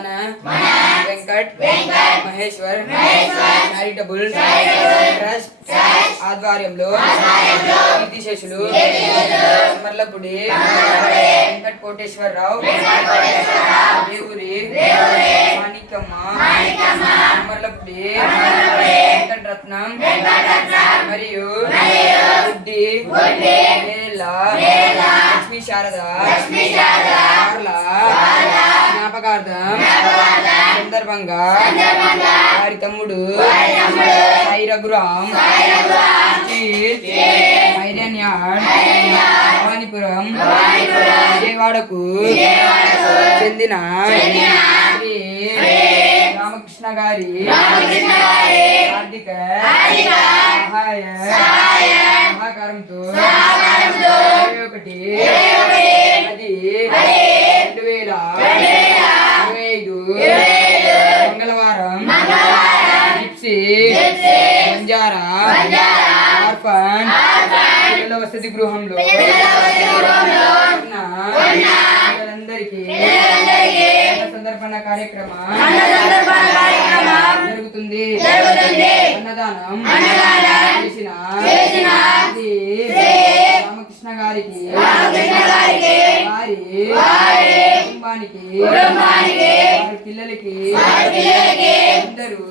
మన Venkat Maheshwar charitable trust ఆధ్వర్యంలో కీర్తిశేషులు మర్లపూడి వెంకట్ కోటేశ్వరరావు దేవురి మాణిక్యమ్మ మర్లపూడి వెంకట రత్నం మరియు గుడ్డి లక్ష్మీ శారద జ్ఞాపకార్థం సందర్భంగా వారి తమ్ముడు Sai Raghuram steel iron yard Bhavanipuram విజయవాడకు చెందిన శ్రీ రామకృష్ణ గారి ఆర్థిక సహాయ సహకారంతో ఇరవై ఒకటి మంగళవారం జిప్సీ బంజారా ఆర్ఫన్ పిల్లల వసతి గృహంలో ఉన్న పిల్లలందరికీ సందర్భన కార్యక్రమం జరుగుతుంది. అన్నదానం చేసిన రామకృష్ణ గారికి వారి కుటుంబానికి వారి పిల్లలకి. అందరూ.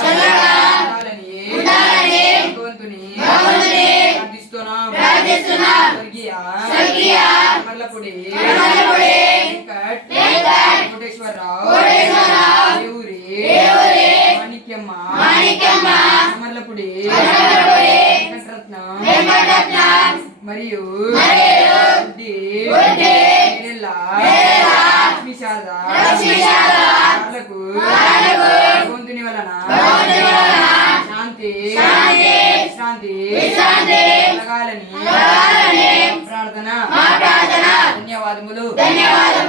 చల్లగా వలన? శాంతి? ధన్యవాదములు. ధన్యవాదాలు